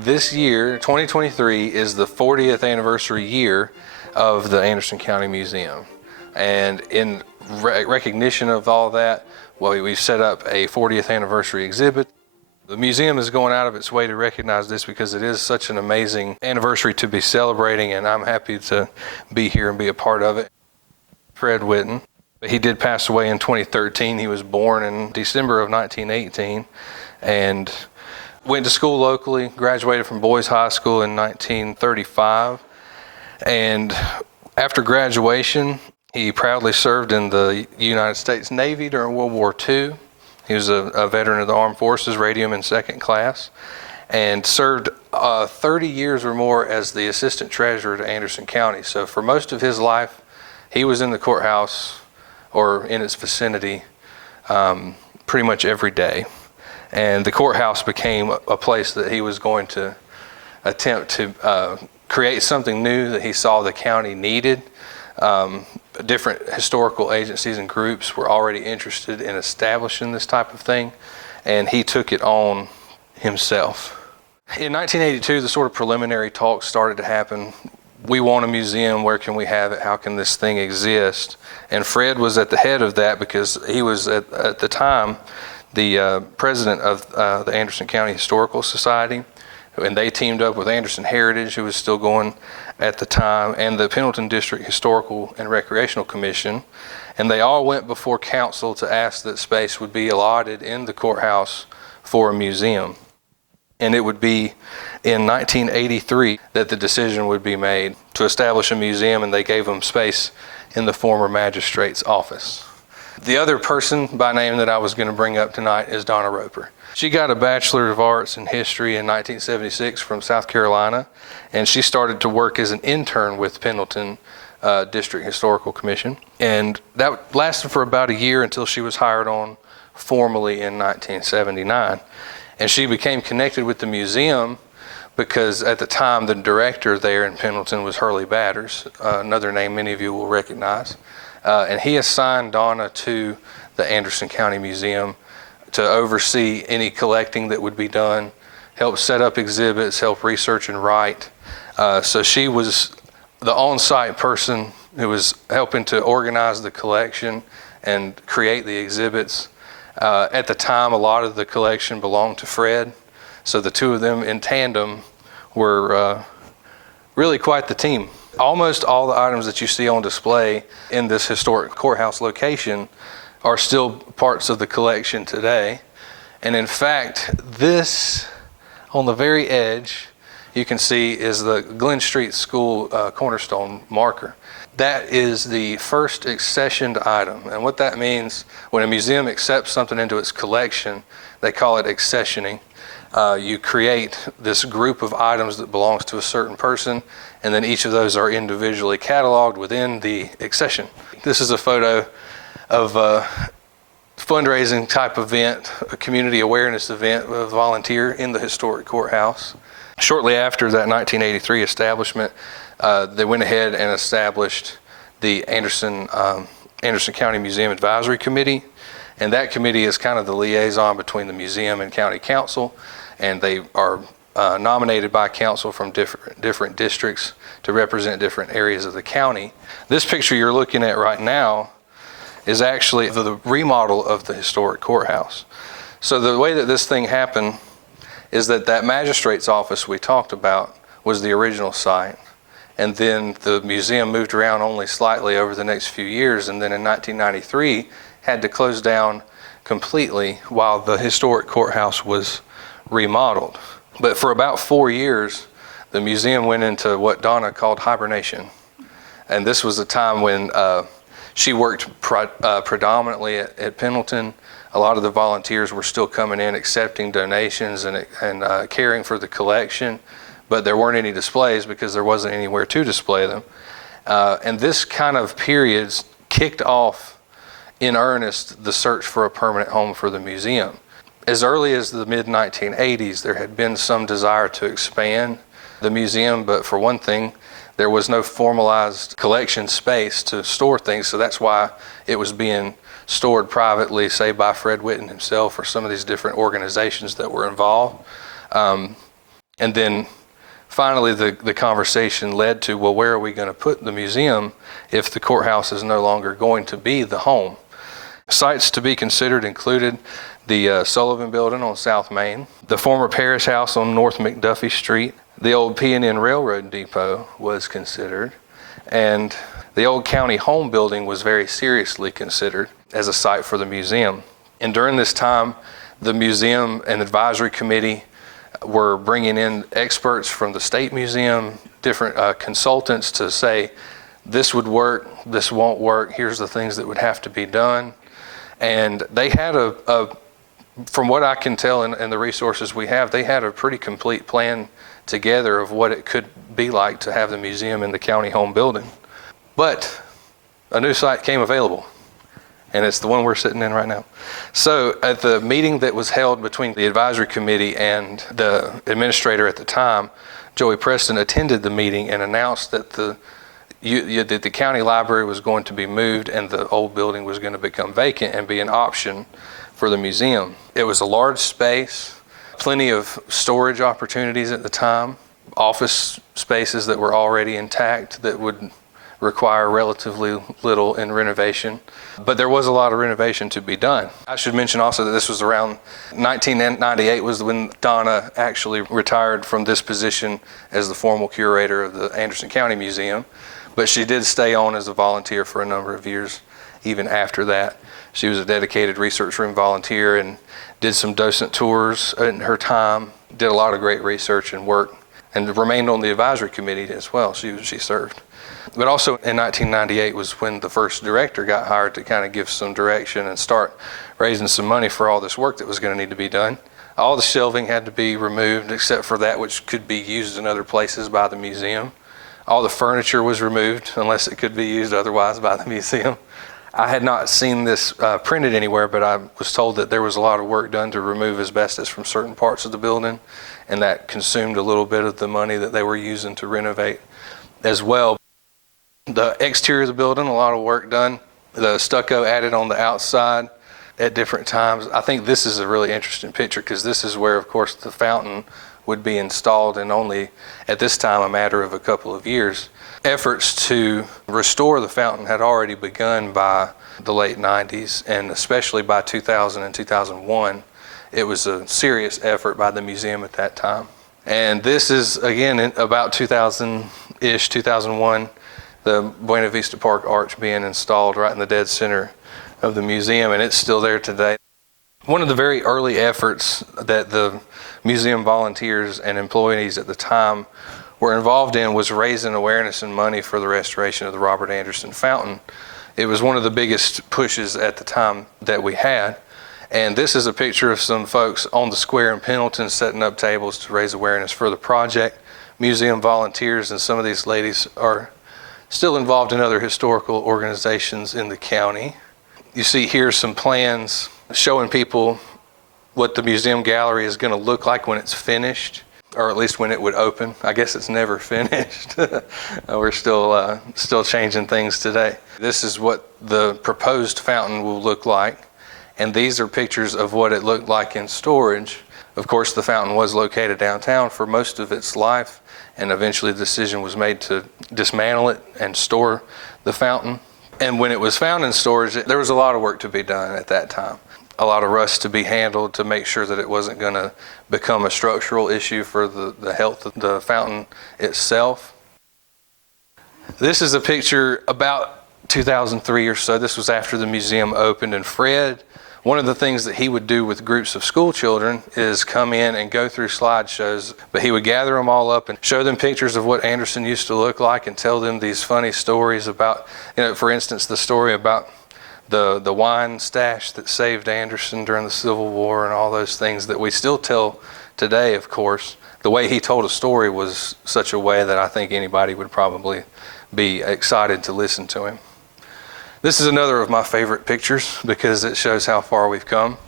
This year, 2023, is the 40th anniversary year of the Anderson County Museum. And in recognition of all that, well, we've set up a 40th anniversary exhibit. The museum is going out of its way to recognize this because it is such an amazing anniversary to be celebrating, and I'm happy to be here and be a part of it. Fred Whitten. He did pass away in 2013. He was born in December of 1918 and went to school locally, graduated from Boys High School in 1935. And after graduation, he proudly served in the United States Navy during World War II. He was a veteran of the Armed Forces, radium in second class, and served 30 years or more as the assistant treasurer to Anderson County. So for most of his life, he was in the courthouse or in its vicinity pretty much every day. And the courthouse became a place that he was going to attempt to create something new that he saw the county needed. Different historical agencies and groups were already interested in establishing this type of thing, and he took it on himself. In 1982, the sort of preliminary talks started to happen. We want a museum. Where can we have it? How can this thing exist? And Fred was at the head of that because he was at the time the president of the Anderson County Historical Society, and they teamed up with Anderson Heritage, who was still going at the time, and the Pendleton District Historical and Recreational Commission, and they all went before council to ask that space would be allotted in the courthouse for a museum. And it would be in 1983 that the decision would be made to establish a museum, and they gave them space in the former magistrate's office. The other person by name that I was going to bring up tonight is Donna Roper. She got a Bachelor of Arts in History in 1976 from South Carolina, and she started to work as an intern with Pendleton District Historical Commission. And that lasted for about a year until she was hired on formally in 1979. And she became connected with the museum because at the time the director there in Pendleton was Hurley Batters, another name many of you will recognize. And he assigned Donna to the Anderson County Museum to oversee any collecting that would be done, help set up exhibits, help research and write. So she was the on-site person who was helping to organize the collection and create the exhibits. At the time, a lot of the collection belonged to Fred, so the two of them in tandem were really quite the team. Almost all the items that you see on display in this historic courthouse location are still parts of the collection today. And in fact, this on the very edge, you can see is the Glen Street School cornerstone marker. That is the first accessioned item. And what that means, when a museum accepts something into its collection, they call it accessioning. You create this group of items that belongs to a certain person, and then each of those are individually cataloged within the accession. This is a photo of a fundraising type event, a community awareness event with a volunteer in the historic courthouse. Shortly after that 1983 establishment, they went ahead and established the Anderson County Museum Advisory Committee, and that committee is kind of the liaison between the museum and county council, and they are nominated by council from different districts to represent different areas of the county. This picture you're looking at right now is actually the remodel of the historic courthouse. So the way that this thing happened is that magistrate's office we talked about was the original site. And then the museum moved around only slightly over the next few years, and then in 1993 had to close down completely while the historic courthouse was remodeled. But for about 4 years, the museum went into what Donna called hibernation. And this was a time when she worked predominantly at Pendleton. A lot of the volunteers were still coming in, accepting donations and caring for the collection, but there weren't any displays because there wasn't anywhere to display them. And this kind of period kicked off in earnest the search for a permanent home for the museum. As early as the mid-1980s, there had been some desire to expand the museum, but for one thing, there was no formalized collection space to store things, so that's why it was being stored privately, say by Fred Whitten himself or some of these different organizations that were involved. And then finally the conversation led to, well, where are we going to put the museum if the courthouse is no longer going to be the home? Sites to be considered included the Sullivan Building on South Main, the former Parish House on North McDuffie Street, the old P&N Railroad Depot was considered, and the old county home building was very seriously considered as a site for the museum. And during this time, the museum and advisory committee were bringing in experts from the State Museum, different consultants to say, this would work, this won't work, here's the things that would have to be done. And they had from what I can tell in the resources we have, they had a pretty complete plan together of what it could be like to have the museum in the county home building. But a new site came available, and it's the one we're sitting in right now. So at the meeting that was held between the advisory committee and the administrator at the time, Joey Preston attended the meeting and announced that the county library was going to be moved and the old building was going to become vacant and be an option for the museum. It was a large space, plenty of storage opportunities at the time, office spaces that were already intact that would require relatively little in renovation. But there was a lot of renovation to be done. I should mention also that this was around 1998 was when Donna actually retired from this position as the formal curator of the Anderson County Museum. But she did stay on as a volunteer for a number of years even after that. She was a dedicated research room volunteer and did some docent tours in her time, did a lot of great research and work, and remained on the advisory committee as well. She served. But also in 1998 was when the first director got hired to kind of give some direction and start raising some money for all this work that was going to need to be done. All the shelving had to be removed except for that which could be used in other places by the museum. All the furniture was removed unless it could be used otherwise by the museum. I had not seen this printed anywhere, but I was told that there was a lot of work done to remove asbestos from certain parts of the building, and that consumed a little bit of the money that they were using to renovate as well. The exterior of the building, a lot of work done. The stucco added on the outside at different times. I think this is a really interesting picture because this is where, of course, the fountain would be installed in only, at this time, a matter of a couple of years. Efforts to restore the fountain had already begun by the late 90s, and especially by 2000 and 2001. It was a serious effort by the museum at that time. And this is, again, in about 2000-ish, 2001, the Buena Vista Park arch being installed right in the dead center of the museum, and it's still there today. One of the very early efforts that the museum volunteers and employees at the time were involved in was raising awareness and money for the restoration of the Robert Anderson Fountain. It was one of the biggest pushes at the time that we had. And this is a picture of some folks on the square in Pendleton setting up tables to raise awareness for the project. Museum volunteers and some of these ladies are still involved in other historical organizations in the county. You see here some plans showing people what the museum gallery is going to look like when it's finished, or at least when it would open. I guess it's never finished. We're still changing things today. This is what the proposed fountain will look like, and these are pictures of what it looked like in storage. Of course, the fountain was located downtown for most of its life, and eventually the decision was made to dismantle it and store the fountain. And when it was found in storage, there was a lot of work to be done at that time. A lot of rust to be handled to make sure that it wasn't going to become a structural issue for the health of the fountain itself. This is a picture about 2003 or so. This was after the museum opened, and Fred, one of the things that he would do with groups of school children is come in and go through slideshows, but he would gather them all up and show them pictures of what Anderson used to look like and tell them these funny stories about, for instance, the story about the wine stash that saved Anderson during the Civil War and all those things that we still tell today, of course. The way he told a story was such a way that I think anybody would probably be excited to listen to him. This is another of my favorite pictures because it shows how far we've come.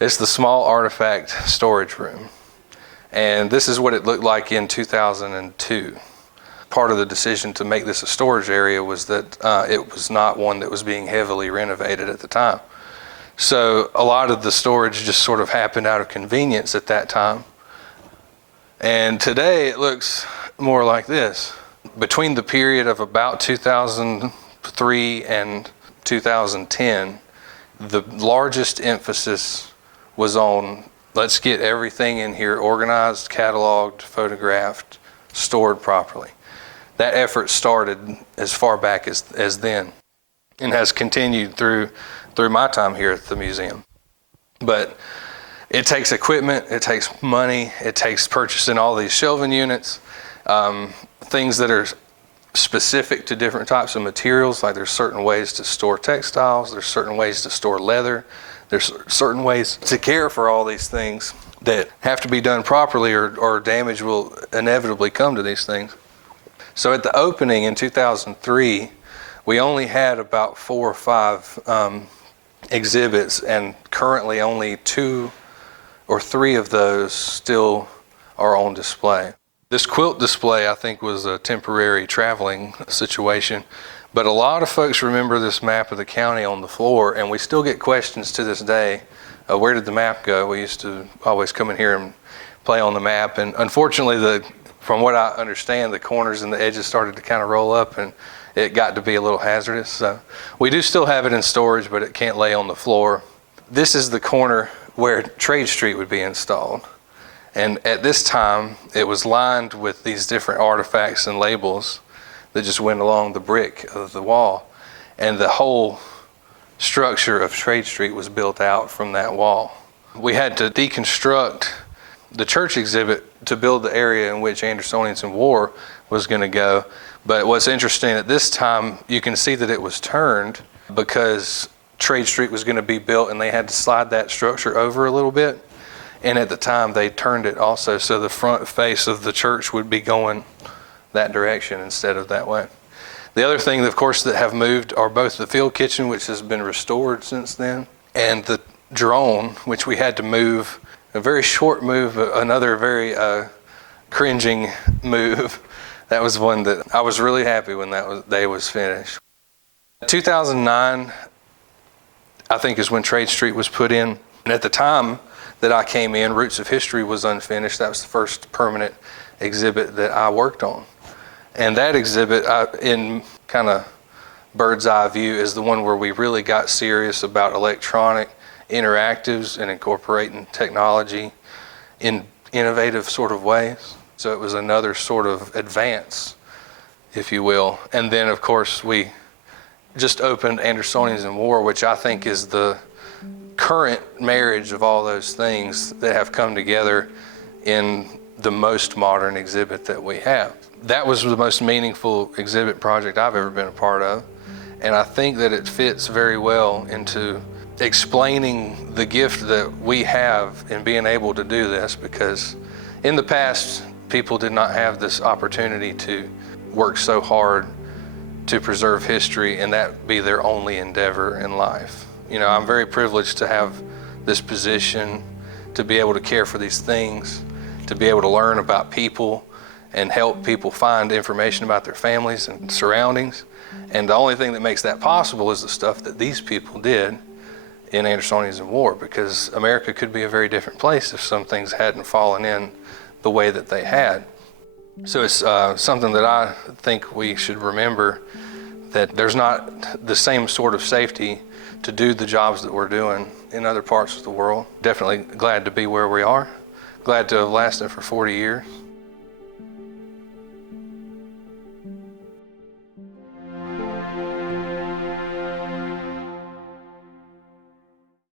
It's the small artifact storage room. And this is what it looked like in 2002. Part of the decision to make this a storage area was that it was not one that was being heavily renovated at the time. So a lot of the storage just sort of happened out of convenience at that time. And today it looks more like this. Between the period of about 2003 and 2010, the largest emphasis was on let's get everything in here organized, cataloged, photographed, stored properly. That effort started as far back as then and has continued through my time here at the museum. But it takes equipment, it takes money, it takes purchasing all these shelving units, things that are specific to different types of materials. Like there's certain ways to store textiles, there's certain ways to store leather, there's certain ways to care for all these things that have to be done properly or damage will inevitably come to these things. So at the opening in 2003, we only had about 4 or 5 exhibits, and currently only 2 or 3 of those still are on display. This quilt display, I think, was a temporary traveling situation, but a lot of folks remember this map of the county on the floor, and we still get questions to this day, where did the map go? We used to always come in here and play on the map, and unfortunately, from what I understand, the corners and the edges started to kind of roll up, and it got to be a little hazardous. So we do still have it in storage, but it can't lay on the floor. This is the corner where Trade Street would be installed. And at this time, it was lined with these different artifacts and labels that just went along the brick of the wall. And the whole structure of Trade Street was built out from that wall. We had to deconstruct the church exhibit to build the area in which Andersonians in War was going to go. But what's interesting, at this time, you can see that it was turned because Trade Street was going to be built and they had to slide that structure over a little bit. And at the time, they turned it also so the front face of the church would be going that direction instead of that way. The other thing, of course, that have moved are both the field kitchen, which has been restored since then, and the drone, which we had to move, a very short move, another very cringing move. That was one that I was really happy when that day was finished. 2009, I think, is when Trade Street was put in. And at the time that I came in, Roots of History was unfinished. That was the first permanent exhibit that I worked on. And that exhibit, in kind of bird's eye view, is the one where we really got serious about electronic interactives and incorporating technology in innovative sort of ways. So it was another sort of advance, if you will. And then, of course, we just opened Andersonians in War, which I think is the current marriage of all those things that have come together in the most modern exhibit that we have. That was the most meaningful exhibit project I've ever been a part of. And I think that it fits very well into explaining the gift that we have in being able to do this, because in the past, people did not have this opportunity to work so hard to preserve history and that be their only endeavor in life. You know, I'm very privileged to have this position, to be able to care for these things, to be able to learn about people and help people find information about their families and surroundings. And the only thing that makes that possible is the stuff that these people did in Andersonians in War, because America could be a very different place if some things hadn't fallen in the way that they had. So it's something that I think we should remember, that there's not the same sort of safety to do the jobs that we're doing in other parts of the world. Definitely glad to be where we are. Glad to have lasted for 40 years.